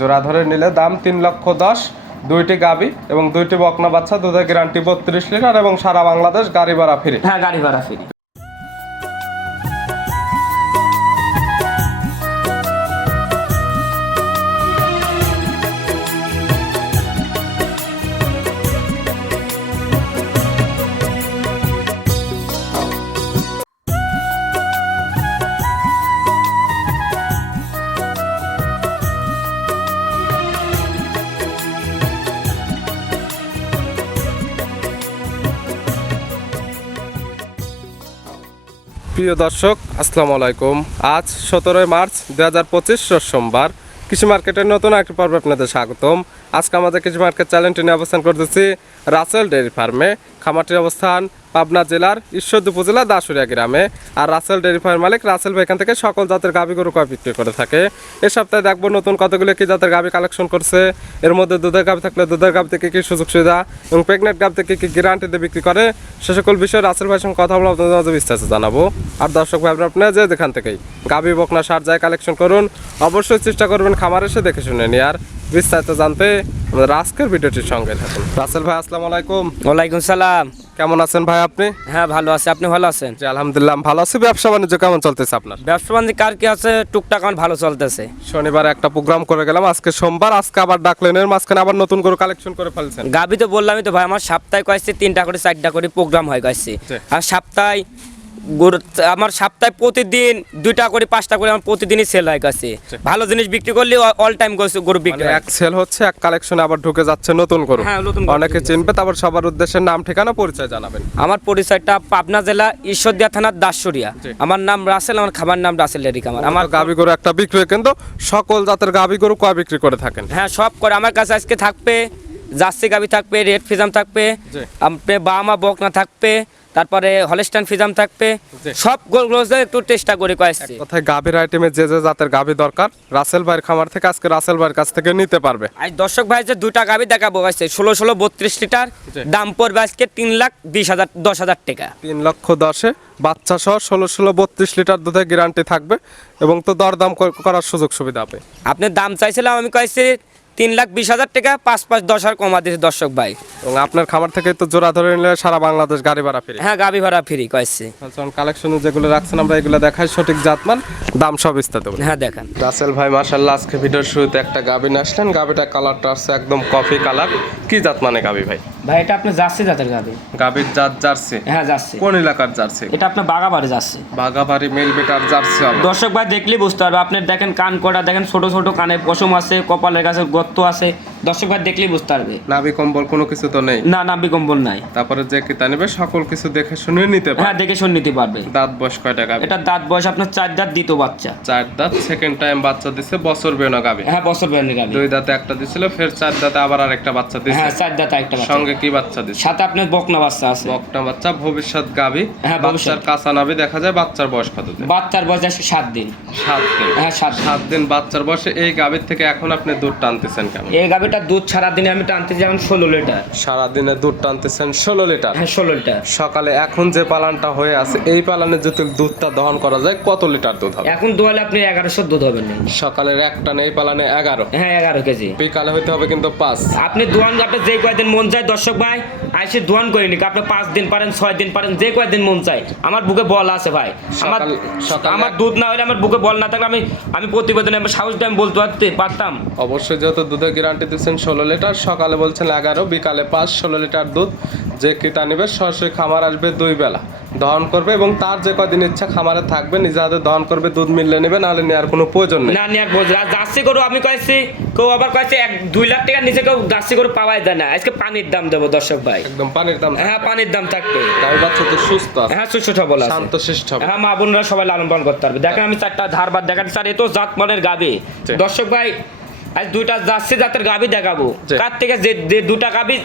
জোড়া ধরে নিলে দাম তিন লক্ষ দশ, দুইটি গাবি এবং দুইটি বকনা বাচ্চা, দুধের গ্যারান্টি বত্রিশ লিটার এবং সারা বাংলাদেশ গাড়ি ভাড়া ফিরে হ্যাঁ গাড়ি ভাড়া ফ্রি প্রিয় দর্শক, আসসালামু আলাইকুম। আজ সতেরোই মার্চ দু হাজার পঁচিশ সোমবার। কৃষি মার্কেটের নতুন একটি পর্বে আপনাদের স্বাগতম। আজকে আমাদের কৃষি মার্কেট চ্যানেলটি নিয়ে অবস্থান করতেছি রাসেল ডেয়ারি ফার্মে। খামারটির অবস্থান পাবনা জেলার ঈশ্বরদ উপজেলা দাসুরিয়া গ্রামে। আর রাসেল ডেয়ারি ফার্মের মালিক রাসেল ভাই এখান থেকে সকল জাতের গাভী গরু কয় বিক্রি করে থাকে। এ সপ্তাহে দেখব নতুন কতগুলো কি জাতের গাভী কালেকশন করছে। এর মধ্যে দুধের গাভী থাকলে দুধের গাভী থেকে কি সুযোগ সুবিধা এবং প্রেগনেন্ট গাভী থেকে কি গ্যারান্টিতে বিক্রি করে, সে সকল বিষয়ে রাসেল ভাইয়ের সঙ্গে কথা বলে আপনাদের মাঝে বিস্তারিত জানাব। আর দর্শক ভাই আপনারা যে যেখান থেকেই গাভী, বকনা, সার যায় কালেকশন করুন, অবশ্যই চেষ্টা করবেন খামার এসে দেখে শুনে নিয়ে আর বিস্তারিত জানতে আমাদের আজকের ভিডিওটির সঙ্গে থাকুন। রাসেল ভাই, আসসালামু আলাইকুম। ওয়ালাইকুম সালাম। কেমন আছেন ভাই আপনি? হ্যাঁ ভালো আছে। আপনি ভালো আছেন? জি আলহামদুলিল্লাহ ভালো আছি। ব্যবসা বাণিজ্য কেমন চলতেছে আপনার? ব্যবসা বাণিজ্য কার কি আছে টুকটাক আমার ভালো চলতেছে। শনিবার একটা প্রোগ্রাম করে গেলাম আজকে সোমবার আজকে আবার ডাকলেন এর মাঝখানে আবার নতুন করে কালেকশন করে ফেলছেন। গাবি তো বললামই তো ভাই আমার সপ্তাহে কয়েছে তিনটা করে চারটা করে প্রোগ্রাম হয় কয়েছে আর সপ্তাহে গরু আমার সপ্তাহে প্রতিদিন দুইটা করে পাঁচটা করে আমার প্রতিদিনই সেল হয় কাছে। ভালো জিনিস বিক্রি করলে অল টাইম গরু বিক্রি মানে এক সেল হচ্ছে এক কালেকশনে আবার ঢুকে যাচ্ছে নতুন করে হ্যাঁ, গরু অনেকে চিনবে তারপর সবার উদ্দেশ্যে নাম ঠিকানা পরিচয় জানাবেন। আমার পরিচয়টা পাবনা জেলা ঈশ্বরদিয়া থানার দাসুরিয়া। আমার নাম রাসেল আমার খাবার নাম রাসেল লেরিক আমার। আমার গাবি গরু একটা বিক্রয় কিন্তু সকল জাতের গাবি গরু কয় বিক্রি করে থাকেন? হ্যাঁ সব করে। আমার কাছে আজকে থাকবে জার্সি গাবি থাকবে রেড ফিজাম থাকবে বামা বকনা থাকবে তারপরে হলস্টান ফিজাম থাকবে। সব গোলগুলো একটু চেষ্টা করে কয়েছি। কোথায় গাভীর আইটেমে যে যে জাতের গাভী দরকার রাসেল ভাইয়ের খামার থেকে আজকে রাসেল ভাইয়ের কাছ থেকে নিতে পারবে। আজ দর্শক ভাই যে দুটা গাভী দেখাবো আছে ষোলো ষোলো বত্রিশ লিটার। দাম পড়বে আজকে তিন লাখ বিশ হাজার দশ হাজার টাকা। তিন লক্ষ দশে বাচ্চা সহ ষোলো ষোলো বত্রিশ লিটার দুধের গ্যারান্টি থাকবে এবং তো দরদাম কর- করার সুযোগ সুবিধা হবে। আপনি দাম চাইছিলাম আমি কয়েছি তিন লাখ বিশ হাজার টাকা পাঁচ পাঁচ দশ হাজার কমা দিয়েছে দর্শক ভাই। এবং আপনার খামার থেকে তো জোড়া ধরে নিলে সারা বাংলাদেশ গাড়ি ভাড়া ফিরে। হ্যাঁ গাবি ভাড়া ফ্রি কয়েছি কালেকশনে যেগুলো রাখছেন আমরা এগুলো দেখাই সঠিক জাতমান দাম সব বলি। হ্যাঁ দেখান। রাসেল ভাই মাশাল্লাহ আজকে ভিডিওর শুরুতে একটা গাবি নিয়ে আসলেন। গাবিটা কালারটা আসছে একদম কফি কালার কি জাত মানে গাবি ভাই? ভাই এটা আপনি যাচ্ছে জাতের গাবি। গাবির জাত জার্সি? হ্যাঁ যাচ্ছে কোন এলাকার জার্সি? এটা আপনার বাগাবাড়ি যাচ্ছে বাগাবাড়ি মিল বেটার জার্সি দর্শক ভাই দেখলেই বুঝতে পারবে। আপনি দেখেন কান কটা দেখেন ছোট ছোট কানে পশম আছে কপালের কাছে গর্ত আছে দর্শক ভাই দেখলেই বুঝতে পারবে। নাভি কম্বল কোনো কিছু তো নেই? না না বিকম্বল নাই। তারপরে যে কিতা নেবে সকল কিছু দেখে শুনে নিতে হ্যাঁ দেখে শুনে নিতে পারবে। দাঁত বয়স কয়টা গাবি এটা দাঁত বয়স আপনার চার দাঁত দ্বিতীয় বাচ্চা। চার দাঁত সেকেন্ড টাইম বাচ্চা দিছে বছর গাবি হ্যাঁ বছর গাবি দুই দাঁতে একটা দিছিল ফের চার দাঁতে আবার আরেকটা বাচ্চা দিছে। হ্যাঁ চার দাঁত একটা বাচ্চা। সঙ্গে কি বাচ্চা দিছে? সাথে আপনার বকনা বাচ্চা আছে। বকটা বাচ্চা ভবিষ্যৎ গাবি হ্যাঁ, বাচ্চার ভবিষ্যৎ। কাঁচা নাভি দেখা যায় বাচ্চার বয়স কত দিন? বাচ্চার বয়স আছে সাত দিন। সাত দিন। হ্যাঁ সাত সাত দিন বাচ্চার বয়সে এই গাভীর থেকে এখন আপনি দুধ টানতেছেন কেন এই গাবিটা দুধ সারা দিনে আমি টানতে যেমন ষোলো লিটার। সারাদিনে দুধ টানতেছেন ষোলো লিটার? হ্যাঁ ষোলো লিটার। সকালে এখন যে পালানটা হয়ে আছে এই পালানে যদি দুধটা দহন করা যায় কত লিটার দুধ হবে? এখন দোয়ালে আপনি এগারোশো দুধ হবে না। সকালের এক টানে এই পালানে এগারো। হ্যাঁ এগারো কেজি। বিকালে হইতে হবে কিন্তু পাঁচ। আপনি দোয়ান আপনি যে কয়দিন মন চায় দর্শক ভাই আইসে দোয়ান করে নিক। আপনি পাঁচ দিন পারেন ছয় দিন পারেন যে কয়দিন মন চায়। আমার বুকে বল আছে ভাই। আমার আমার দুধ না হলে আমার বুকে বল না থাকলে আমি আমি প্রতিবেদনে আমার সাহস দিয়ে আমি বলতে পারতে- পারতাম। অবশ্যই যেহেতু দুধের গ্যারান্টি দিচ্ছেন ষোলো লিটার সকালে বলছেন এগারো বিকালে পাঁচ ষোলো লিটার দুধ। যে কিতা নেবে সরাসরি খামার আসবে দুই বেলা। দহন করবে এবং তার যে কদিন ইচ্ছা খামারে থাকবে নিজে হাতে দহন করবে দুধ মিললে নেবে নাহলে নেওয়ার কোনো প্রয়োজন নেই। না নিয়ে আর জার্সি গরু আমি কয়েছি কেউ আবার কয়েছে এক দুই লাখ টাকার নিচে কেউ জার্সি গরু পাওয়াই যায় না। আজকে পানির দাম দেবো দর্শক ভাই। একদম পানির দাম হ্যাঁ পানির দাম থাকবে। গাই বাচ্চা তো সুস্থ আছে। হ্যাঁ সুস্থ সবল আছে। শান্ত শিষ্ট হবে। হ্যাঁ মা বোনরা সবাই লালন পালন করতে পারবে। দেখেন আমি চারটা ধারবার দেখাচ্ছি স্যার এ তো জাত মানের গাবি। দর্শক ভাই আজ দুইটা যাচ্ছে জাতের গাবি দেখাবো। কার থেকে যে যে দুটা গাবি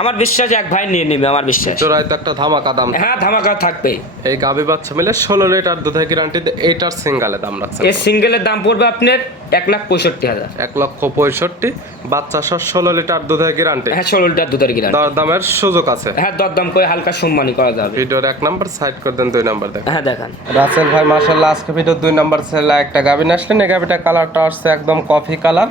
আমার বিশ্বাস এক ভাই নিয়ে নেবে আমার বিশ্বাস। জোড়ায় তো একটা ধামাকা দাম। হ্যাঁ ধামাকা থাকবে। এই গাভী বাচ্চা মিলে ষোলো লিটার দুধের গ্যারান্টিতে এইটার সিঙ্গালে দাম রাখছে। এই সিঙ্গেলের দাম পড়বে আপনার এক লাখ পঁয়ষট্টি হাজার। এক লক্ষ পঁয়ষট্টি বাচ্চা সহ ষোলো লিটার দুধের গ্যারান্টি হ্যাঁ ষোলো লিটার দুধের গিরা দর দামের সুযোগ আছে। হ্যাঁ দরদাম করে হালকা সম্মানই করা যাবে। ভিডিওর এক নাম্বার সাইড করে দেন দুই নাম্বার দেখ হ্যাঁ দেখান। রাসেল ভাই মার্শাল্লাহ আজকে ভিডিও দুই নাম্বার সেলে একটা গাভি আসলেন। এই গাভিটা কালারটা আসছে একদম কফি কালার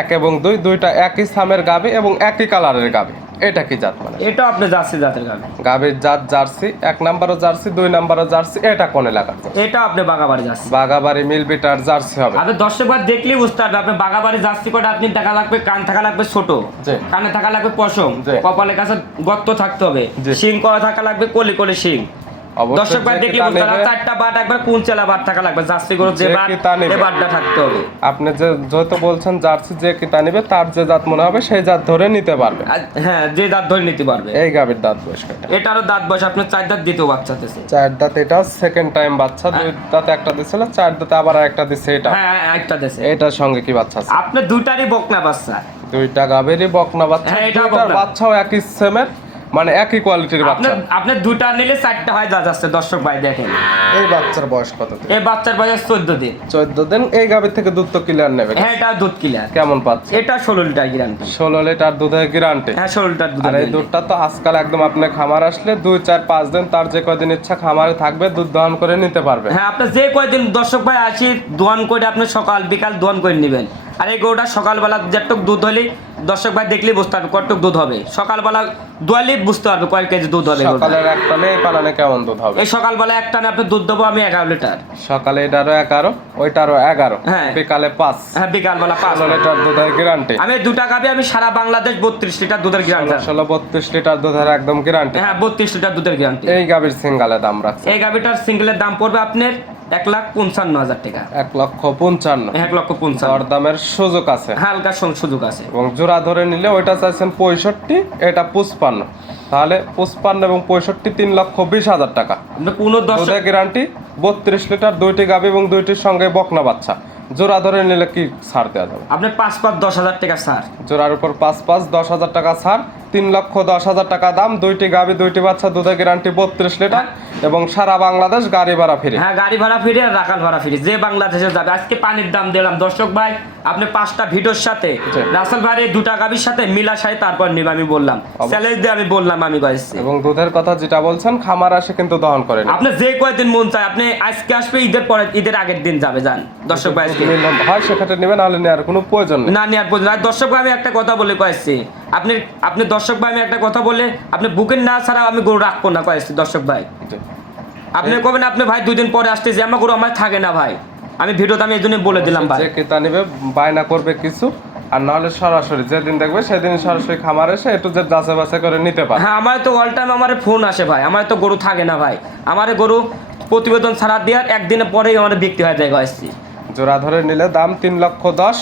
এক এবং দুই দুইটা একই সামের গাবি এবং একই কালারের গাবি এটা কি জাত মানে এটা আপনি জার্সি জাতের গাবে গাবির জাত জার্সি এক নাম্বারও জার্সি দুই নাম্বারও জার্সি এটা কোন জাত? এটা আপনি বাগাবাড়ি জার্সি বাগাবাড়ি মিলবিটার জার্সি হবে আপনি দশে বার দেখলেই বুঝতে পারবে আপনি বাগাবাড়ি জার্সি কোটা আপনি টাকা লাগবে কান থাকা লাগবে ছোট। কানে থাকা লাগবে পশম। কপালের কাছে গর্ত থাকতে হবে। শিং করা থাকা লাগবে কলি কলি শিং দর্শক বার দেখলে বুঝতে পারবে চারটা বাট একবার কোন চেলা বাট থাকা লাগবে? জার্সি গরু যে যে বাট কিতা বাটটা থাকতে হবে। আপনি যে যেহেতু বলছেন জার্সি যে কিতা নিবে তার যে জাত মনে হবে সেই জাত ধরে নিতে পারবে। হ্যাঁ যে দাঁত ধরে নিতে পারবে। এই গাবির দাঁত বয়স এটারও দাঁত বয়স আপনার চার দাঁত দ্বিতীয় বাচ্চা চার দাঁত এটা সেকেন্ড টাইম বাচ্চা দুই দাঁতে একটা চার দাঁতে আবার একটা দিছে এটা। হ্যাঁ হ্যাঁ, একটা দেশে এটার সঙ্গে কি বাচ্চা আছে? আপনি দুইটারই বকনা বাচ্চা। দুইটা গাবেরই বকনা বাচ্চা হ্যাঁ, বাচ্চাও একই সেমের মানে একই কোয়ালিটির বাচ্চা। আপনার দুইটা নিলে চারটা হয় দাঁত আছে দর্শক ভাই দেখেন। এই বাচ্চার বয়স কত এই বাচ্চার বয়স চোদ্দ দিন। চোদ্দ দিন এই গাভীর থেকে দুধ তো ক্লিয়ার নেবে। হ্যাঁ এটা দুধ কিলার কেমন পাচ্ছে? এটা ষোলো লিটার গ্যারান্টি ষোলো লিটার দুধের গ্যারান্টি হ্যাঁ ষোলো লিটার দুধ আর এই দুধটা তো আজকাল একদম আপনি খামার আসলে দুই চার পাঁচ দিন তার যে কদিন ইচ্ছা খামারে থাকবে দুধ দহন করে নিতে পারবে। হ্যাঁ আপনি যে কয়দিন দর্শক ভাই আসি দোয়ান করে আপনি সকাল বিকাল দোয়ান করে নেবেন। আর এই গরুটা সকালবেলা যেটুক দুধ হলে দর্শক ভাই দেখলেই বুঝতে পারবে কতটুক দুধ হবে। সকালবেলা দোয়ালেই বুঝতে পারবে কয় কেজি দুধ হবে। সকালের একটা নেই পালানে কেমন দুধ হবে? এই সকালবেলা এক টানে আপনি দুধ দেবো আমি এগারো লিটার। সকালে এটারও এগারো ওইটারও এগারো। হ্যাঁ। বিকালে পাঁচ। হ্যাঁ বিকালবেলা পাঁচ। লিটার দুধের গ্যারান্টি আমি দুটা গাবি আমি সারা বাংলাদেশ বত্রিশ লিটার দুধের গ্যারান্টি ষোলো বত্রিশ লিটার দুধের একদম গ্যারান্টি হ্যাঁ বত্রিশ লিটার দুধের গ্যারান্টি এই গাভীর সিঙ্গালে দাম রাখছে। এই গাবিটার সিঙ্গেলের দাম পড়বে আপনার এক লাখ পঞ্চান্ন হাজার টাকা। এক লক্ষ পঞ্চান্ন। এক লক্ষ পঞ্চান্ন। দরদামের সুযোগ আছে। হালকা সুযোগ আছে। এবং জোড়া ধরে নিলে ওইটা চাইছেন পঁয়ষট্টি এটা পুষ্পান্ন তাহলে পঁচপান্ন এবং পঁয়ষট্টি তিন লক্ষ বিশ হাজার টাকা। কোনো দর্শক দুধের গ্যারান্টি বত্রিশ লিটার দুইটি গাবি এবং দুইটির সঙ্গে বকনা বাচ্চা। জোড়া ধরে নিলে কি ছাড় দেওয়া যাবে? আপনি পাঁচ পাঁচ দশ হাজার টাকা ছাড়। জোড়ার উপর পাঁচ পাঁচ দশ হাজার টাকা ছাড় তিন লক্ষ দশ হাজার টাকা দাম দুইটি গাভী দুইটি বাচ্চা দুধের গ্যারান্টি বত্রিশ লিটার এবং সারা বাংলাদেশ গাড়ি ভাড়া ফিরে। হ্যাঁ গাড়ি ভাড়া ফিরে আর রাখাল ভাড়া ফিরে। যে বাংলাদেশে যাবে আজকে পানির দাম দিলাম। দর্শক ভাই আপনি পাঁচটা ভিডিওর সাথে। রাসেল ভাইয়ের দুটা গাবির সাথে মিলা সাই তারপর নিব আমি বললাম। চ্যালেঞ্জ দিয়ে আমি বললাম আমি গাইছি এবং দুধের কথা যেটা বলছেন খামার আসে কিন্তু দহন করে নিবে। আপনি যে কয়দিন মন চায় আপনি আজকে আসবে ঈদের পরে ঈদের আগের দিন যাবে যান। দর্শক ভাই আজকে হয় সেক্ষেত্রে নেবেন নাহলে নেওয়ার কোনো প্রয়োজন না নেওয়ার প্রয়োজন আর দর্শক ভাই আমি একটা কথা বলে কয়েছি। আপনি আপনি দর্শক ভাই আমি একটা কথা বলে আপনি বুকিং না ছাড়া আমি গরু রাখব না কয়েছি দর্শক ভাই। আপনি কবেন আপনি ভাই দুই দিন পরে আসতেছি আমার গরু আমার থাকে না ভাই। আমি ভিডিওতে আমি এই জন্য বলে দিলাম ভাই। যে ক্রেতা নেবে বায়না করবে কিছু আর নাহলে সরাসরি যেদিন দেখবে সেদিন সরাসরি খামার এসে একটু যে যাচাই বাছাই করে নিতে পারে হ্যাঁ আমার তো অল টাইম আমার ফোন আসে ভাই আমার তো গরু থাকে না ভাই। আমার গরু প্রতিবেদন ছাড়া দেওয়ার একদিনের পরেই আমার বিক্রি হয়ে যায় আসছি জোড়া ধরে নিলে দাম তিন লক্ষ দশ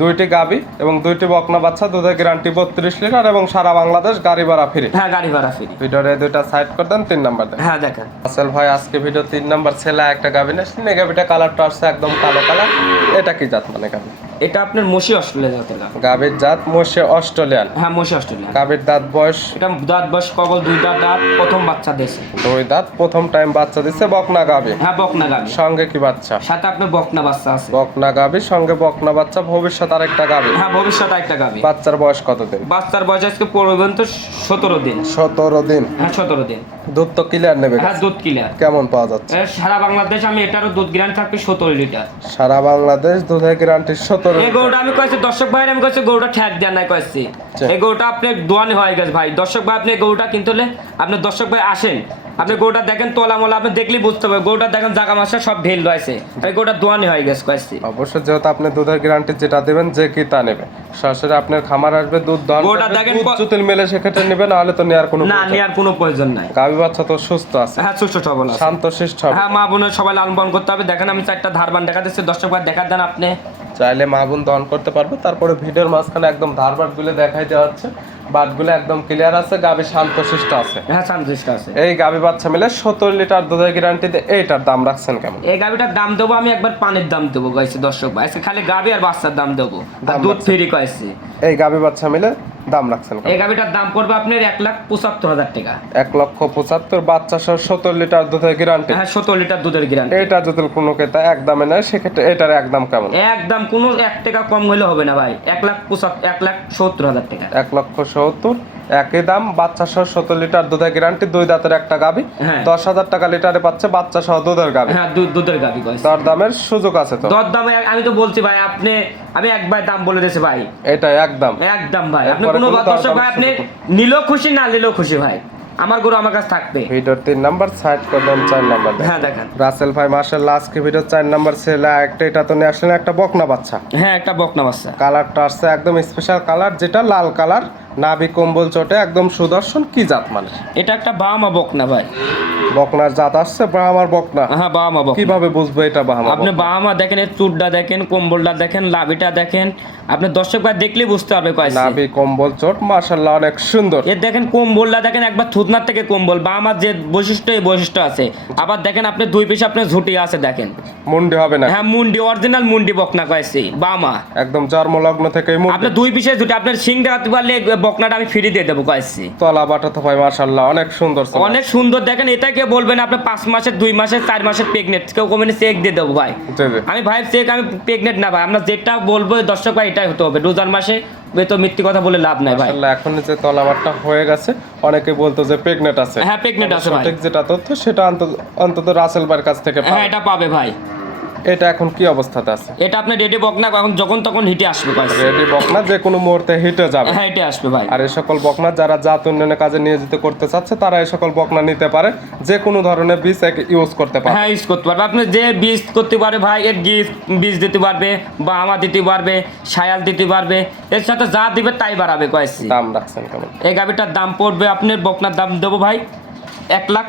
দুইটি গাবি এবং দুইটি বকনা বাচ্চা দুধের গ্যারান্টি বত্রিশ লিটার এবং সারা বাংলাদেশ গাড়ি ভাড়া ফিরে হ্যাঁ গাড়ি ভাড়া ফ্রি ভিডিওরে দুইটা সাইড করে দেন তিন নাম্বার দেন। হ্যাঁ দেখেন। আসল ভাই আজকে ভিডিও তিন নাম্বার ছেলে একটা গাবি না গাবিটা কালারটা আসছে একদম কালো কালার। এটা কি জাত মানে গাবি? এটা আপনার মসি অস্ট্রেলিয়া যাতে না গাবির জাত মোশে অস্ট্রেলিয়ান। হ্যাঁ মসি অস্ট্রেলিয়া গাবির দাঁত বয়স? এটা দাঁত বয়স কবল দুই দাঁত দাঁত প্রথম বাচ্চা দেশে দুই দাঁত প্রথম টাইম বাচ্চা দিচ্ছে বকনা গাবি হ্যাঁ বকনা গাবি সঙ্গে কি বাচ্চা? সাথে আপনার বকনা বাচ্চা আছে। বকনা গাবি সঙ্গে বকনা বাচ্চা ভবিষ্যৎ আরেকটা গাবি হ্যাঁ ভবিষ্যৎ আরেকটা গাবি বাচ্চার বয়স কত দিন বাচ্চার বয়স আজকে পর্যন্ত সতেরো দিন। সতেরো দিন। হ্যাঁ সতেরো দিন। দুধ তো ক্লিয়ার নেবে হ্যাঁ দুধ কিলার কেমন পাওয়া যাচ্ছে? সারা বাংলাদেশ আমি এটারও দুধ গ্রান্ট থাকবে সতেরো লিটার। সারা বাংলাদেশ দুধের গ্যারান্টি সতেরো এই গরুটা আমি কয়েছি দর্শক ভাই আমি কয়েছি গরুটা ঠ্যাক দেন নাই কয়েছি। এই গরুটা আপনি দোয়ানি হয়ে গেছে ভাই। দর্শক ভাই আপনি গরুটা কিনতে হলে আপনি দর্শক ভাই আসেন। আপনি গরুটা দেখেন তোলা মোলা আপনি দেখলেই বুঝতে পারবেন। গরুটা দেখেন জাগা মাসা সব ঢেল রয়েছে। এই গরুটা দোয়ানি হয়ে গেছে কয়েছি। অবশ্যই যেহেতু আপনি দুধের গ্যারান্টি যেটা দেবেন যে কি তা নেবে। সরাসরি আপনার খামার আসবে দুধ দহন গোটা দেখেন জুতিল মেলে সেক্ষেত্রে নেবে নাহলে তো নেওয়ার কোনো না। নেওয়ার কোনো প্রয়োজন নাই। গাভী বাচ্চা তো সুস্থ আছে। হ্যাঁ সুস্থ সবল আছে। শান্ত শিষ্ট হ্যাঁ মা বোনের সবাই লালন পালন করতে হবে। দেখেন আমি চারটা ধারবান দেখা দিচ্ছি। দর্শক ভাই দেখা দেন আপনি। চাইলে মা বোন দহন করতে পারবে। তারপরে ভিডিওর মাঝখানে একদম ধারবাটগুলো দেখাই দেওয়া হচ্ছে। বাটগুলো একদম ক্লিয়ার আছে গাভী শান্ত শিষ্ট আছে। হ্যাঁ শান্তিষ্ট আছে। এই গাভী বাচ্চা মিলে সত্তর লিটার দুধের গ্যারান্টিতে এইটার দাম রাখছেন কেমন? এই গাবিটার দাম দেবো আমি একবার পানির দাম দেবো কয়েছি দর্শক ভাই। আজকে খালি গাবি আর বাচ্চার দাম দেবো। দুধ ফ্রি কয়েছি এই গাভী বাচ্চা মিলে দাম রাখছেন কেমন? এই গাবিটার দাম পড়বে আপনার এক লাখ পঁচাত্তর হাজার টাকা। এক লক্ষ পঁচাত্তর বাচ্চা সহ সত্তর লিটার দুধের গ্যারান্টি হ্যাঁ সত্তর লিটার দুধের গ্রান্ট এটা যদি কোনো ক্রেতা এক দামে নেয় সেক্ষেত্রে এটার একদম কেমন? একদম কোনো এক টাকা কম হলে হবে না ভাই। এক লাখ পঁচাত্তর এক লাখ সত্তর হাজার টাকা। এক লক্ষ সত্তর। একই দাম বাচ্চা সহ সত্তর লিটার দুধের গ্যারান্টি দুই দাঁতের একটা গাবি হ্যাঁ। দশ হাজার টাকা লিটারে পাচ্ছে বাচ্চা সহ দুধের গাবি হ্যাঁ দুধের কয়েছে দর দামের সুযোগ আছে তো। দর দামে আমি তো বলছি ভাই আপনি আমি একবার দাম বলে দিয়েছি ভাই। এটা একদম। একদম ভাই। আপনি কোনো দর্শক ভাই আপনি নিলেও খুশি না নিলেও খুশি ভাই। আমার গরু আমার কাছে থাকবে। ভিডিওর তিন নাম্বার সাইড করলাম চার নাম্বার হ্যাঁ দেখেন। রাসেল ভাই আজকে ভিডিও চার নাম্বার ছেলে একটা এটা তো নিয়ে আসলেন একটা বকনা বাচ্চা। হ্যাঁ একটা বকনা বাচ্চা। কালারটা আসছে একদম স্পেশাল কালার যেটা লাল কালার নাভি কম্বল চটে একদম সুদর্শন কি জাত মানে এটা একটা বাহামা বকনা ভাই। বকনার জাত আসছে ব্রাহ্মার বকনা? হ্যাঁ বাহামা বকনা। কীভাবে বুঝব এটা বাহামা আপনি বাহামা দেখেন এর চুটটা দেখেন কম্বলটা দেখেন লাভিটা দেখেন। আপনি দর্শক ভাই দেখলেই বুঝতে পারবে কয়েছে নাভি কম্বল চট মার্শাল্লাহ অনেক সুন্দর। এর দেখেন কম্বলটা দেখেন একবার থুতনার থেকে কম্বল। বা আমার যে বৈশিষ্ট্য এই বৈশিষ্ট্য আছে। আবার দেখেন আপনি দুই পিস আপনার ঝুটি আছে দেখেন। মুন্ডি হবে না? হ্যাঁ মুন্ডি অরিজিনাল মুন্ডি বকনা কয়েছি বামা একদম জন্মলগ্ন থেকে মুন্ডি। আপনার দুই পিসের ঝুটি আপনার সিং দেখাতে পারলে বকনাটা আমি ফ্রি দিয়ে দেবো কয়েছি। তলা বাটা তো ভাই মার্শাল্লাহ অনেক সুন্দর অনেক সুন্দর দেখেন এটা কে বলবেন আপনি পাঁচ মাসের দুই মাসের চার মাসের প্রেগনেন্ট কেউ কমেন্টে চেক দিয়ে দেবো ভাই। আমি ভাই চেক আমি প্রেগনেন্ট না ভাই আমরা যেটা বলব দর্শক ভাই এটাই হতে হবে রোজার মাসে তো মিথ্যে কথা বলে লাভ নাই ভাই। এখন যে তলাবারটা হয়ে গেছে অনেকে বলতো যে প্রেগনেন্ট আছে। হ্যাঁ প্রেগনেন্ট আছে ভাই। যেটা তথ্য সেটা অন্ত- অন্তত রাসেল ভাইয়ের কাছ থেকে হ্যাঁ এটা পাবে ভাই। এটা এখন কি অবস্থাতে আছে? এটা আপনি রেডি বকনা এখন যখন তখন হিটে আসবে ভাই। রেডি বকনা যে কোনো মুহূর্তে হিটে যাবে। হ্যাঁ হিটে আসবে ভাই। আর এই সকল বকনা যারা জাত উন্নয়নের কাজে নিয়োজিত করতে চাচ্ছে তারা এই সকল বকনা নিতে পারে। যে কোনো ধরনের বীজ এক ইউজ করতে পারে হ্যাঁ ইউজ করতে পারবে। আপনি যে বীজ করতে পারে ভাই এর গিফট বীজ দিতে পারবে বা আমা দিতে পারবে সায়াল দিতে পারবে এর সাথে যা দিবে তাই বাড়াবে কয়েছি দাম রাখছেন কেমন? এই গাভিটার দাম পড়বে আপনার বকনার দাম দেবো ভাই এক লাখ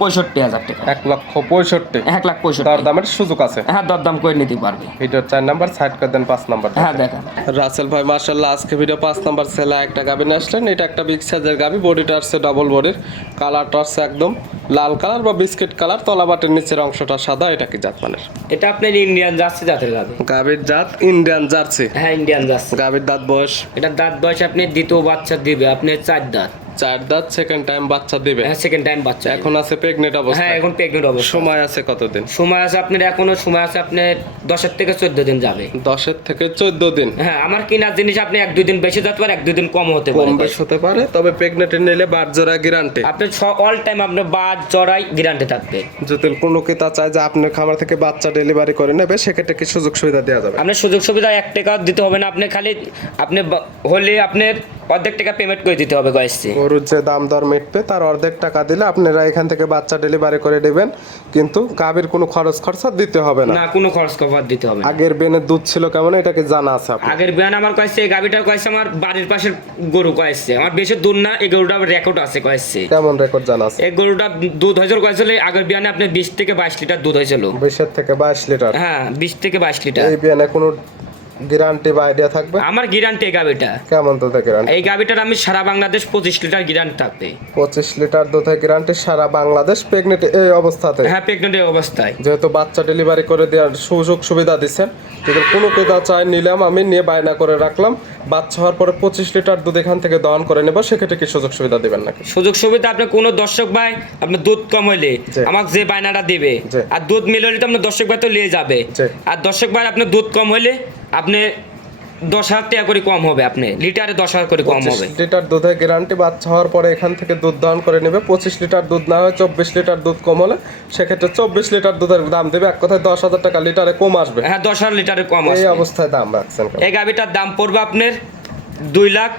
পঁয়ষট্টি হাজার টাকা। এক লক্ষ পঁয়ষট্টি। এক লাখ পঁয়ষট্টি। দর দামের সুযোগ আছে। হ্যাঁ দরদাম করে নিতে পারবে। ভিডিওর চার নাম্বার সাইড করে দেন পাঁচ নাম্বার হ্যাঁ দেখেন। রাসেল ভাই মার্শাল্লাহ আজকে ভিডিও পাঁচ নাম্বার সেলা একটা গাবি নিয়ে আসলেন। এটা একটা বিগ সাইজের গাবি বডিটা আসছে ডবল বডির কালারটা আসছে একদম লাল কালার বা বিস্কিট কালার তলাবাটের নিচের অংশটা সাদা এটা কি জাত মানের? এটা আপনার ইন্ডিয়ান যাচ্ছে জাতের গাভি গাবির জাত ইন্ডিয়ান জার্সি হ্যাঁ ইন্ডিয়ান যাচ্ছে গাবির দাঁত বয়স? এটা দাঁত বয়স আপনি দ্বিতীয় বাচ্চা দিবে আপনি চার দাঁত। চার দাঁত সেকেন্ড টাইম বাচ্চা দিবে। হ্যাঁ সেকেন্ড টাইম বাচ্চা এখন আছে প্রেগনেন্ট হ্যাঁ এখন প্রেগনেন্ট অবস্থা। সময় আছে কতদিন? সময় আছে আপনার এখনও সময় আছে আপনার দশের থেকে চোদ্দ দিন যাবে। দশের থেকে চোদ্দ দিন। হ্যাঁ আমার কেনার জিনিস আপনি এক দুই দিন বেশি যেতে পারে এক দুই দিন কম হতে কম পারে বেশ হতে পারে তবে প্রেগনেন্ট নিলে বার জোড়া গ্যারান্টি আপনি অল টাইম আপনার বাদ জড়াই গ্যারান্টি থাকবে। যদি কোনো ক্রেতা চায় যে আপনার খামার থেকে বাচ্চা ডেলিভারি করে নেবে সেক্ষেত্রে কি সুযোগ সুবিধা দেওয়া যাবে? আপনার সুযোগ সুবিধা এক টাকা দিতে হবে না আপনি খালি আপনি হলে আপনার অর্ধেক টাকা পেমেন্ট করে দিতে হবে গয়েসি গরুর যে দাম দর মিটবে তার অর্ধেক টাকা দিলে আপনারা এখান থেকে বাচ্চা ডেলিভারি করে দেবেন। কিন্তু গাভীর কোনো খরচ খরচা দিতে হবে না। না কোনো খরচ কভার দিতে হবে না। আগের বেনের দুধ ছিল কেমন এটা কি জানা আছে আপনার? আগের বিয়ান আমার কয়েছে এই গাভিটার কয়েছে আমার বাড়ির পাশের গরু কয়েছে। আমার বেশি দূর না এই গরুটা রেকর্ড আছে কয়েছে। কেমন রেকর্ড জানা আছে? এই গরুটা দুধ হয়েছিল কয়েছিল আগের বিয়ানে আপনি বিশ থেকে বাইশ লিটার দুধ হয়েছিল। বিশের থেকে বাইশ লিটার? হ্যাঁ বিশ থেকে বাইশ লিটার। এই বিয়ানে কোনো গ্যারান্টি বা আইডিয়া থাকবে? আমার গ্যারান্টি এই গাবিটা। কেমন দুধের গ্যারান্টি এই গাবিটার আমি সারা বাংলাদেশ পঁচিশ লিটার গ্যারান্টি থাকবে। পঁচিশ লিটার দুধের গ্যারান্টি সারা বাংলাদেশ প্রেগনেন্ট এই অবস্থাতে। হ্যাঁ প্রেগনেন্ট এই অবস্থায়। যেহেতু বাচ্চা ডেলিভারি করে দেওয়ার সুযোগ সুবিধা দিচ্ছেন যদি কোনো ক্রেতা চায় নিলাম আমি নিয়ে বায়না করে রাখলাম বাচ্চা হওয়ার পরে পঁচিশ লিটার দুধ এখান থেকে দহন করে নেব সেক্ষেত্রে কি সুযোগ সুবিধা দেবেন নাকি? সুযোগ সুবিধা আপনি কোনো দর্শক ভাই আপনার দুধ কম হইলে। আমাকে যে বায়নাটা দেবে আর দুধ মিলে হলে তো আপনার দর্শক ভাই তো নিয়ে যাবে। আর দর্শক ভাই আপনার দুধ কম হইলে আপনি দশ হাজার টাকা করে কম হবে আপনি লিটারে দশ হাজার করে কম হবে। লিটার দুধের গ্যারান্টি বাচ্চা হওয়ার পরে এখান থেকে দুধ দান করে নেবে। পঁচিশ লিটার দুধ না হয় চব্বিশ লিটার দুধ কম হলে সেক্ষেত্রে চব্বিশ লিটার দুধের দাম দেবে। এক কথায় দশ হাজার টাকা লিটারে কম আসবে। হ্যাঁ দশ হাজার লিটারে কম এই অবস্থায় দাম রাখছেন এই গাভিটার দাম পড়বে আপনার দুই লাখ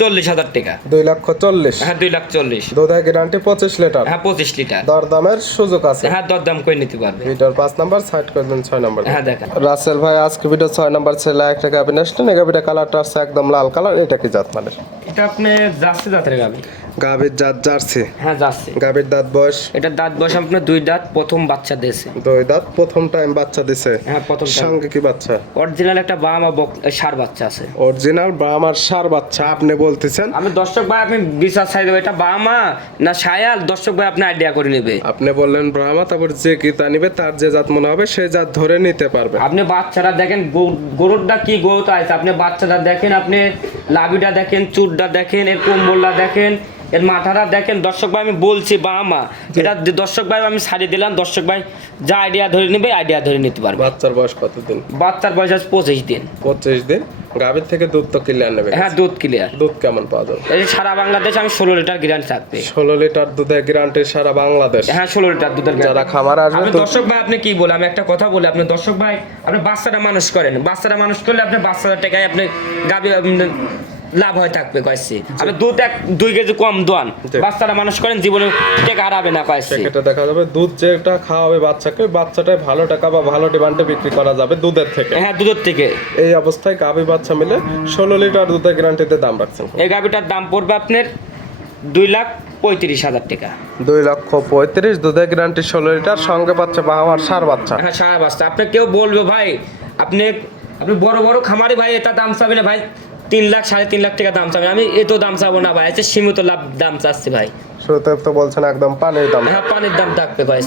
চল্লিশ হাজার টাকা। দুই লক্ষ চল্লিশ। হ্যাঁ দুই লাখ চল্লিশ। দুধের গ্যারান্টি পঁচিশ লিটার। হ্যাঁ পঁচিশ লিটার। দর দামের সুযোগ আছে। হ্যাঁ দরদাম করে নিতে পারবে। ভিডিওর পাঁচ নাম্বার সাইড করে দেন ছয় নাম্বার। হ্যাঁ দেখেন। রাসেল ভাই আজকে ভিডিও ছয় নাম্বার ছেলে একটা গাবিন আসলেন এই গাবিটা কালারটা আসছে একদম লাল কালার এটা কি জাত মানে এটা আপনি যাচ্ছে জাতের গাভি গাবির জাত জার্সি। হ্যাঁ যাচ্ছে গাবির দাঁত বয়স? এটা দাঁত বয়স আপনার দুই দাঁত প্রথম বাচ্চা দিয়েছে। দুই দাঁত প্রথম টাইম বাচ্চা দিছে। হ্যাঁ প্রথম সঙ্গে কি বাচ্চা? অরিজিনাল একটা বাবা বক সার বাচ্চা আছে। অরিজিনাল বা আমার সার বাচ্চা আপনি বলতেছেন? আমি দর্শক ভাই আপনি বিচার চাই দেবো। এটা বামা না সায়াল দর্শক ভাই আপনি আইডিয়া করে নেবে। আপনি বললেন ব্রাহ্মা তারপর যে কি তা নিবে তার যে জাত মনে হবে সেই জাত ধরে নিতে পারবে। আপনি বাচ্চারা দেখেন গরু- গরুরটা কি গরুটা আছে? আপনি বাচ্চাটা দেখেন আপনি লাভিটা দেখেন চুরটা দেখেন এর কম্বলটা দেখেন এর মাথাটা দেখেন দর্শক ভাই আমি বলছি বা আমা এটা দর্শক ভাই আমি ছাড়িয়ে দিলাম। দর্শক ভাই যা আইডিয়া ধরে নেবে আইডিয়া ধরে নিতে পারবে। বাচ্চার বয়স কত দিন বাচ্চার বয়স আছে পঁচিশ দিন। পঁচিশ দিন? গাভীর থেকে দুধ তো ক্লিয়ার নেবে। হ্যাঁ দুধ ক্লিয়ার দুধ কেমন পাওয়া যাবে? এই সারা বাংলাদেশে আমি ষোলো লিটার গ্যারান্টি থাকবে। ষোলো লিটার দুধের গ্যারান্টি সারা বাংলাদেশ। হ্যাঁ ষোলো লিটার দুধের যারা। খামার আসবে আপনি দর্শক ভাই আপনি কি বলে আমি একটা কথা বলি আপনি দর্শক ভাই আপনি বাচ্চাটা মানুষ করেন। বাচ্চাটা মানুষ করলে আপনি বাচ্চাটা টেকায় আপনি গাবি লাভ হয় থাকবে কয়েছি আপনি দুধ এক দুই কেজি কম দোয়ান। বাচ্চারা মানুষ করেন জীবনে টেকা হারাবে না কয়েছি সেক্ষেত্রে দেখা যাবে দুধ যেটা খাওয়াবে বাচ্চাকে বাচ্চাটাই ভালো টাকা বা ভালো ডিমান্ডে বিক্রি করা যাবে দুধের থেকে। হ্যাঁ দুধের থেকে। এই অবস্থায় গাভী বাচ্চা মিলে ষোলো লিটার দুধের গ্যারান্টিতে দাম রাখছেন এই গাবিটার দাম পড়বে আপনার দুই লাখ পঁয়ত্রিশ হাজার টাকা। দুই লক্ষ পঁয়ত্রিশ দুধের গ্যারান্টি ষোলো লিটার সঙ্গে পাচ্ছে বাহামার সার বাচ্চা। হ্যাঁ সারা বাচ্চা। আপনি কেউ বলবে ভাই আপনি আপনি বড় বড় খামারি ভাই এটা দাম চাবে না ভাই। তিন লাখ, সাড়ে তিন লাখ টাকা দাম চাবে। আমি এত দাম চাবো না ভাই আছে সীমিত লাভ দাম চাচ্ছি ভাই। শুরুতে তো বলছেন একদম পানির দাম। হ্যাঁ পানির দাম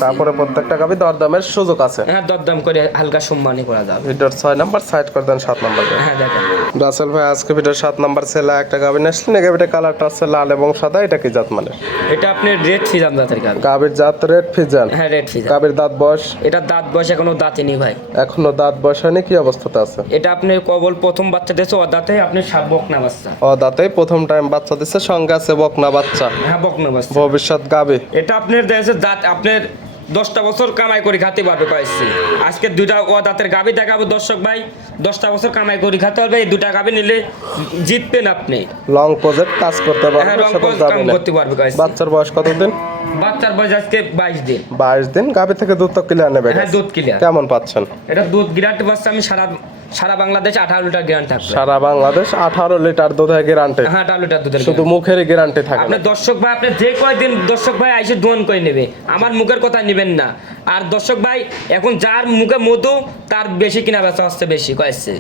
তারপরে প্রত্যেকটা দরদামের সুযোগ আছে। হ্যাঁ দরদাম করে হালকা সম্মানই করা যাবে। ভিডিওর ছয় নাম্বার সাইড করে দেন সাত নাম্বার হ্যাঁ দেখেন। রাসেল ভাই আজকে ভিডিওর সাত নাম্বার ছেলে একটা নিয়েছিলেন এই গাভীটা কালারটা আছে লাল এবং সাদা এটা কি জাত মানে? এটা আপনার রেড ফিজাম দাঁতের গাবি গাভীর জাত রেড ফিজান হ্যাঁ রেড ফিজাম গাভীর দাঁত বয়স? এটা দাঁত বয়স এখনও দাঁতে নেই ভাই। এখনও দাঁত বয়স হয়নি কি অবস্থাতে আছে? এটা আপনার কবল প্রথম বাচ্চা দিয়েছে ও দাঁতে আপনি সাত বকনা বাচ্চা। ও দাঁতেই প্রথম টাইম বাচ্চা দিচ্ছে সঙ্গে আছে বকনা বাচ্চা। হ্যাঁ বকনা বাচ্চা। ভবিষ্যৎ গাভী এটা আপনার দেখছে দাঁত আপনার দশটা বছর কামাই করে খাতে পারবে কয়েছি আজকে দুইটা ও দাঁতের গাবি দেখাবো দর্শক ভাই। দশটা বছর কামাই করে খাতে পারবে এই দুটা গাবি নিলে জিতবেন আপনি। লং প্রজেক্ট কাজ করতে হ্যাঁ পারবে কাম করতে পারবে কয়েছি বাচ্চার বয়স কতদিন? বাচ্চার বয়স আজকে বাইশ দিন। বাইশ দিন গাভী থেকে দুধ তো ক্লিয়ার নেবে হ্যাঁ দুধ ক্লিয়ার কেমন পাচ্ছেন? এটা দুধ গ্যারান্টি পাচ্ছে আমি সারা সারা বাংলাদেশ আঠারো লিটার গ্যারান্টি থাকবে। সারা বাংলাদেশ আঠারো লিটার দুধের গ্যারান্টি হ্যাঁ আঠারো লিটার দুধের শুধু মুখের গ্যারান্টি থাকে আপনার দর্শক ভাই আপনি যে কয়দিন দর্শক ভাই আইসে দোয়ান করে নেবে আমার মুখের কথা নেবেন না। আর দর্শক ভাই এখন যার মুখে মধু তার বেশি কিনা বেচা হচ্ছে বেশি কয়েছে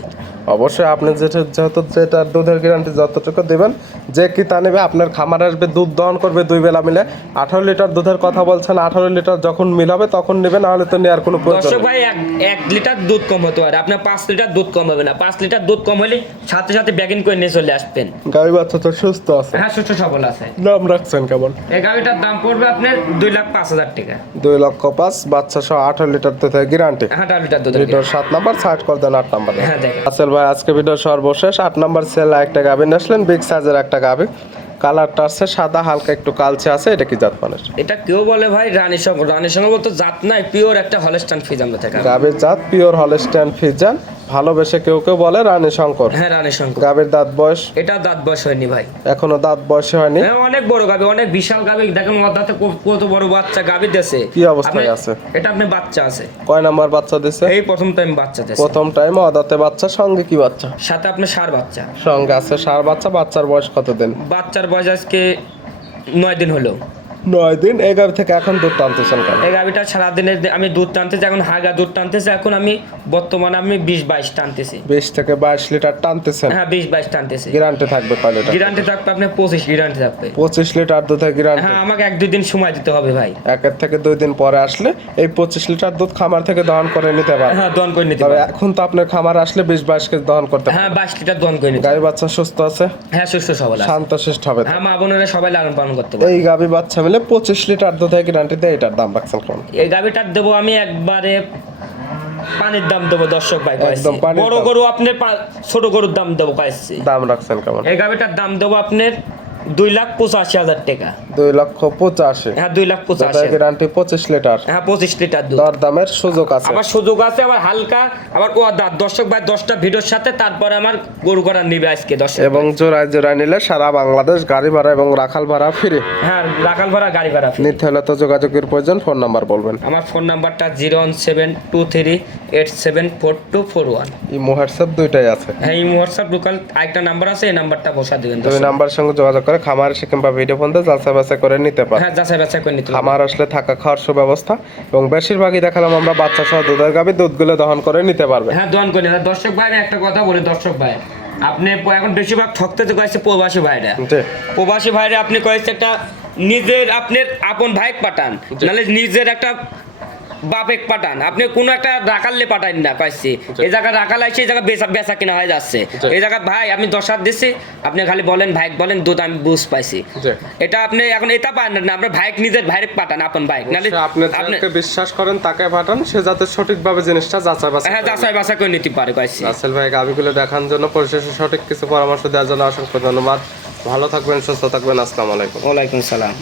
অবশ্যই আপনি যেটা যেহেতু যেটার দুধের গ্যারান্টি যতটুকু দেবেন যে কি তা নেবে আপনার খামার আসবে দুধ দহন করবে দুই বেলা মিলে। আঠারো লিটার দুধের কথা বলছেন আঠারো লিটার যখন মিলাবে তখন নেবে নাহলে তো নেওয়ার কোনো প্রয়োজন দর্শক ভাই এক এক লিটার দুধ কম হতে পারে। আপনার পাঁচ লিটার দুধ কম হবে না। পাঁচ লিটার দুধ কম হলে সাথে সাথে ব্যাগিং করে নিয়ে চলে আসবেন। গাভী বাচ্চা তো সুস্থ আছে। হ্যাঁ সুস্থ সবল আছে। দাম রাখছেন কেমন? এই গাড়িটার দাম পড়বে আপনার দুই লাখ পাঁচ হাজার টাকা। দুই লক্ষ পাঁচ বাচ্চা সহ আঠারো লিটার দুধের গ্যারান্টি আঠারো লিটার দুধ ভিডিওর সাত নাম্বার সার্চ করে দেন আট নাম্বারে। হ্যাঁ দেখেন। আসল ভাই আজকে ভিডিও সর্বশেষ। আট নাম্বার সেল একটা গাভিন আসলেন বিগ সাইজের একটা গাভী। কালারটা আছে সাদা হালকা একটু কালচে আছে এটা কি জাত মানের এটা কেউ বলে ভাই রানী সঙ্গ রানী সঙ্গ বলতে জাত নাই পিওর একটা হলস্টান ফিজ আমরা থেকে গাভীর জাত পিওর হলস্টাইন ফিজান ভালোবেসে কেউ কেউ বলে রানী শঙ্কর। হ্যাঁ রানী সঙ্গ গাভীর দাঁত বয়স? এটা দাঁত বয়স হয়নি ভাই। এখনও দাঁত বয়সে হয়নি? হ্যাঁ অনেক বড় গাবি অনেক বিশাল গাবি। দেখেন ওর দাঁতে কত বড় বাচ্চা গাবি দেশে কি অবস্থায় আছে? এটা আপনি বাচ্চা আছে। কয় নাম্বার বাচ্চা দিছে? এই প্রথম টাইম বাচ্চা দেশে প্রথম টাইম অদাতে বাচ্চা সঙ্গে কি বাচ্চা? সাথে আপনি সার বাচ্চা। সঙ্গে আছে সার বাচ্চা বাচ্চার বয়স কত দিন বাচ্চার বয়স আজকে নয় দিন হলো। নয় দিন এই গাভী থেকে এখন দুধ টানতেছেন কেন? এই গাভিটা সারাদিনে আমি দুধ টানতেছি এখন হাগা দুধ টানতেছি এখন আমি বর্তমানে আমি বিশ বাইশ টানতেছি। বিশ থেকে বাইশ লিটার টানতেছেন? হ্যাঁ বিশ বাইশ টানতেছি। গ্যারান্টি থাকবে কয় লিটার? গ্যারান্টি থাকবে আপনার পঁচিশ গ্যারান্টি থাকবে। পঁচিশ লিটার দুধের গ্যারান্টি হ্যাঁ আমাকে এক দুই দিন সময় দিতে হবে ভাই। একের থেকে দুই দিন পরে আসলে এই পঁচিশ লিটার দুধ খামার থেকে দহন করে নিতে পারে হ্যাঁ দোয়ান করে নিতে হবে এখন তো আপনার খামার আসলে বিশ বাইশ কেজি দহন করতে পারে হ্যাঁ বাইশ লিটার দোয়ান করে নিতে হবে। বাচ্চা সুস্থ আছে? হ্যাঁ সুস্থ সবল। শান্ত শিষ্ট হবে হ্যাঁ মা বোনেরা সবাই লালন পালন করতে পারে। এই গাভী বাচ্চা মিলে পঁচিশ লিটার দুধের গ্যারান্টি দেয় এটার দাম রাখছেন কেমন? এই গাভিটার দেবো আমি একবারে পানির দাম দেবো দর্শক ভাই। একদম বড় গরু আপনার ছোট গরুর দাম দেবো পাইছি দাম রাখছেন কেমন? এই গাভিটার দাম দেবো আপনার দুই লাখ পঁচাশি হাজার টাকা। দুই লক্ষ পঁচাশি। হ্যাঁ দুই লাখ পঁচাশি গ্যারান্টি পঁচিশ লিটার? হ্যাঁ পঁচিশ লিটার দুধ। দর দামের সুযোগ আছে। আবার সুযোগ আছে আবার হালকা আবার ও দা- দর্শক ভাই দশটা ভিডিওর সাথে তারপরে আমার গরু করার নিবে আজকে দর্শক এবং জোড়ায় জোড়ায় নিলে সারা বাংলাদেশ গাড়ি ভাড়া এবং রাখাল ভাড়া ফ্রি হ্যাঁ রাখাল ভাড়া গাড়ি ভাড়া নিতে হলে তো যোগাযোগের প্রয়োজন ফোন নাম্বার বলবেন। আমার ফোন নাম্বারটা zero one seven two three eight seven four two four one. এই হোয়াটসঅ্যাপ দুইটাই আছে। হ্যাঁ এই হোয়াটসঅ্যাপ লোকাল আরেকটা নাম্বার আছে এই নাম্বারটা বসা দেবেন দুই। নাম্বারের সঙ্গে যোগাযোগ করে খামার এসে কিংবা ভিডিও ফোন দিয়ে যাচাই বাছাই করে নিতে পারে। হ্যাঁ যাচাই বাছাই করে নিতে খামার আসলে থাকা খাওয়ার সুব্যবস্থা এবং বেশিরভাগই দেখালাম আমরা বাচ্চা সহ দুধের গাভী দুধগুলো দহন করে নিতে পারবে। হ্যাঁ দহন করে দর্শক ভাই একটা কথা বলি দর্শক ভাই। আপনি এখন বেশিরভাগ ঠকতে তো কয়েছে প্রবাসী ভাইরা। প্রবাসী ভাইরা আপনি কয়েছে একটা নিজের আপনার আপন ভাই পাঠান। নাহলে নিজের একটা বাপেক পাঠান। আপনি কোনো একটা রাখালে পাঠান না কয়েছি এই জায়গা রাখাল আছে এই জায়গা বেচা বেচা কিনা হয়ে যাচ্ছে। জি। এই জায়গা ভাই আমি দশ হাত দিচ্ছি আপনি খালি বলেন ভাই বলেন দুধ আমি বুঝ পাইছি। এটা আপনি এখন এটা পান না আপনার ভাইক নিজের ভাইরে পাঠান আপন ভাইক। নাহলে অবশ্যই আপনি আপনি বিশ্বাস করেন তাকে পাঠান সে যাতে সঠিকভাবে জিনিসটা যাচাই বাছাই হ্যাঁ যাচাই বাছাই করে নিতে পারে কয়েছি রাসেল ভাই গাভিগুলো দেখার জন্য পরিশেষে সঠিক কিছু পরামর্শ দেওয়ার জন্য অসংখ্য ধন্যবাদ। ভালো থাকবেন সুস্থ থাকবেন আসসালামু আলাইকুম। ওয়ালাইকুম সালাম।